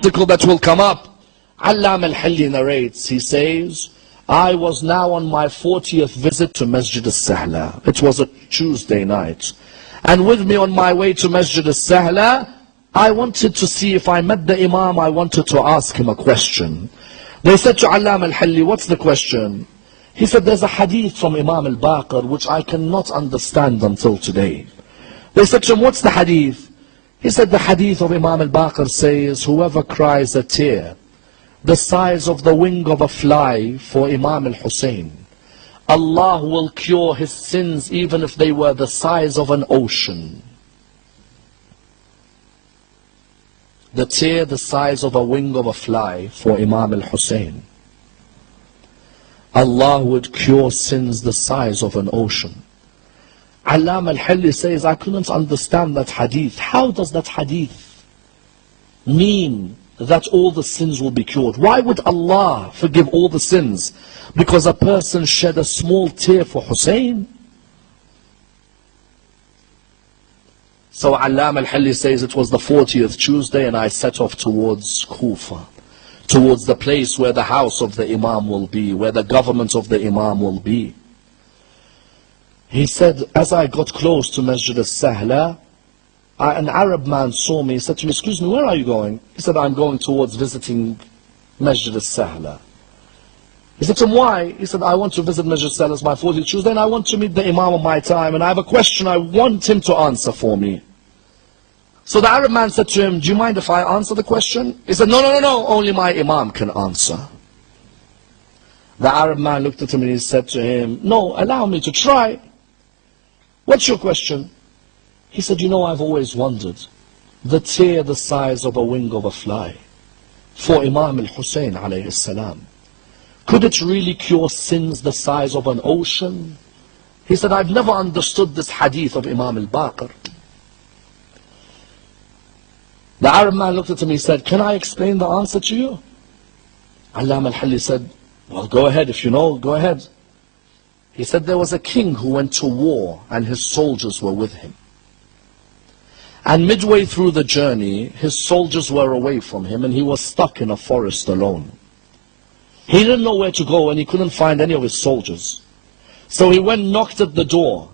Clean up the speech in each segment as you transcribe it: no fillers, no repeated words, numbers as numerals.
spectacle that will come up. Allama al-Hilli narrates, he says, I was now on my 40th visit to Masjid al-Sahla. It was a Tuesday night. And with me on my way to Masjid al-Sahla, I wanted to see if I met the imam, I wanted to ask him a question. They said to Allama al-Hilli, what's the question? He said, there's a hadith from Imam al-Baqir which I cannot understand until today. They said to him, what's the hadith? He said, the hadith of Imam al-Baqir says, whoever cries a tear the size of the wing of a fly for Imam al-Hussain, Allah will cure his sins even if they were the size of an ocean. The tear the size of a wing of a fly for Imam al-Hussain, Allah would cure sins the size of an ocean. Allama al-Hilli says, I couldn't understand that hadith. How does that hadith mean that all the sins will be cured? Why would Allah forgive all the sins because a person shed a small tear for Hussain? So Allama al-Hilli says, it was the 40th Tuesday and I set off towards Kufa, towards the place where the house of the Imam will be, where the government of the Imam will be. He said, as I got close to Masjid al-Sahla, an Arab man saw me. He said to me, excuse me, where are you going? He said, I'm going towards visiting Masjid al-Sahla. He said to him, why? He said, I want to visit Masjid al-Sahla, it's my 40th Tuesday, and I want to meet the Imam of my time, and I have a question I want him to answer for me. So the Arab man said to him, do you mind if I answer the question? He said, no, only my Imam can answer. The Arab man looked at him and he said to him, no, allow me to try. What's your question? He said, you know, I've always wondered, the tear the size of a wing of a fly for Imam al-Hussain alayhi salam, could it really cure sins the size of an ocean? He said, I've never understood this hadith of Imam al-Baqir. The Arab man looked at him and he said, can I explain the answer to you? Allama al-Hilli said, well, go ahead, if you know, go ahead. He said, there was a king who went to war and his soldiers were with him. And midway through the journey, his soldiers were away from him and he was stuck in a forest alone. He didn't know where to go and he couldn't find any of his soldiers. So he went and knocked at the door.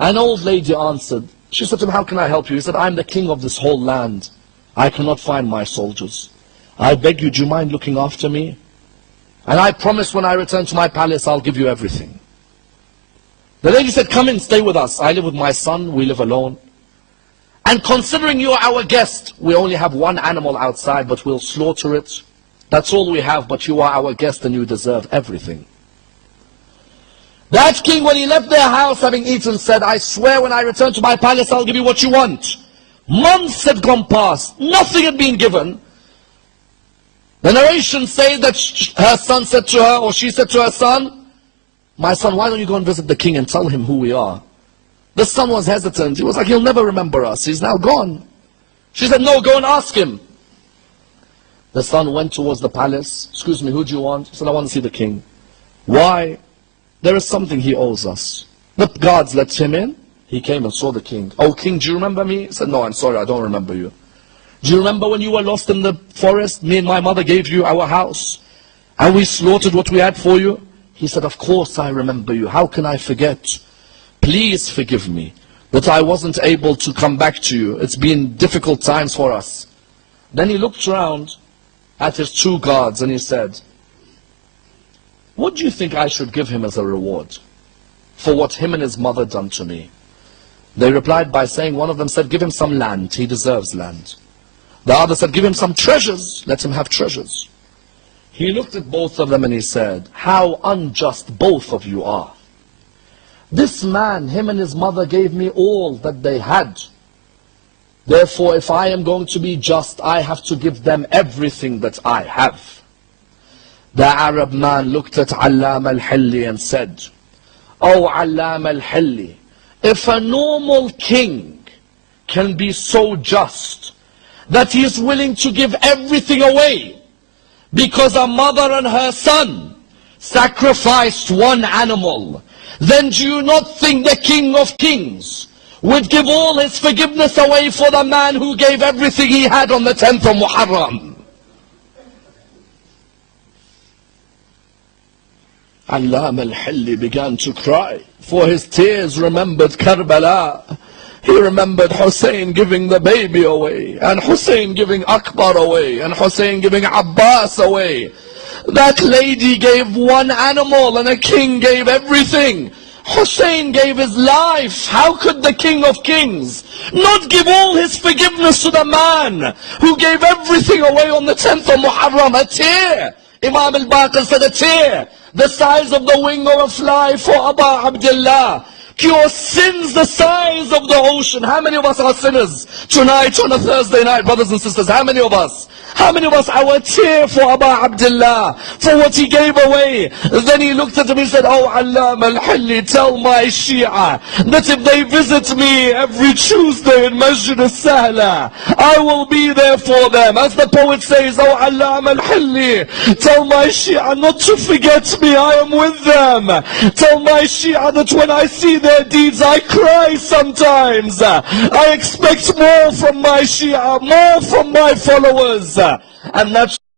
An old lady answered. She said to him, how can I help you? He said, I'm the king of this whole land. I cannot find my soldiers. I beg you, do you mind looking after me? And I promise when I return to my palace, I'll give you everything. The lady said, come in, stay with us. I live with my son, we live alone. And considering you're our guest, we only have one animal outside, but we'll slaughter it. That's all we have, but you are our guest and you deserve everything. That king, when he left their house having eaten, said, I swear when I return to my palace, I'll give you what you want. Months had gone past, nothing had been given. The narrations say that her son said to her, or she said to her son, my son, why don't you go and visit the king and tell him who we are? The son was hesitant. He was like, he'll never remember us. He's now gone. She said, no, go and ask him. The son went towards the palace. Excuse me, who do you want? He said, I want to see the king. Why? There is something he owes us. The guards let him in. He came and saw the king. Oh, king, do you remember me? He said, no, I'm sorry, I don't remember you. Do you remember when you were lost in the forest? Me and my mother gave you our house. And we slaughtered what we had for you. He said, of course I remember you. How can I forget? Please forgive me that I wasn't able to come back to you. It's been difficult times for us. Then he looked around at his two guards and he said, what do you think I should give him as a reward for what him and his mother done to me? They replied by saying, one of them said, give him some land, he deserves land. The other said, give him some treasures, let him have treasures. He looked at both of them and he said, how unjust both of you are. This man, him and his mother gave me all that they had. Therefore, if I am going to be just, I have to give them everything that I have. The Arab man looked at Allama al-Hilli and said, oh Allama al-Hilli, if a normal king can be so just that he is willing to give everything away because a mother and her son sacrificed one animal, then do you not think the King of Kings would give all his forgiveness away for the man who gave everything he had on the 10th of Muharram. Allama al-Hilli began to cry, for his tears remembered Karbala. He remembered Hussain giving the baby away, and Hussain giving Akbar away, and Hussain giving Abbas away. That lady gave one animal and a king gave everything. Hussain gave his life. How could the King of Kings not give all his forgiveness to the man who gave everything away on the 10th of Muharram? A tear. Imam al-Baqir said a tear the size of the wing of a fly for Abu Abdullah cure sins the size of the ocean. How many of us are sinners tonight on a Thursday night, brothers and sisters? How many of us? How many of us, our tear for Abu Abdullah, for what he gave away? Then he looked at him and said, oh Allama al-Hilli, tell my Shia that if they visit me every Tuesday in Masjid al-Sahla, I will be there for them. As the poet says, oh Allama al-Hilli, tell my Shia not to forget me, I am with them. Tell my Shia that when I see their deeds, I cry sometimes. I expect more from my Shia, more from my followers. And that's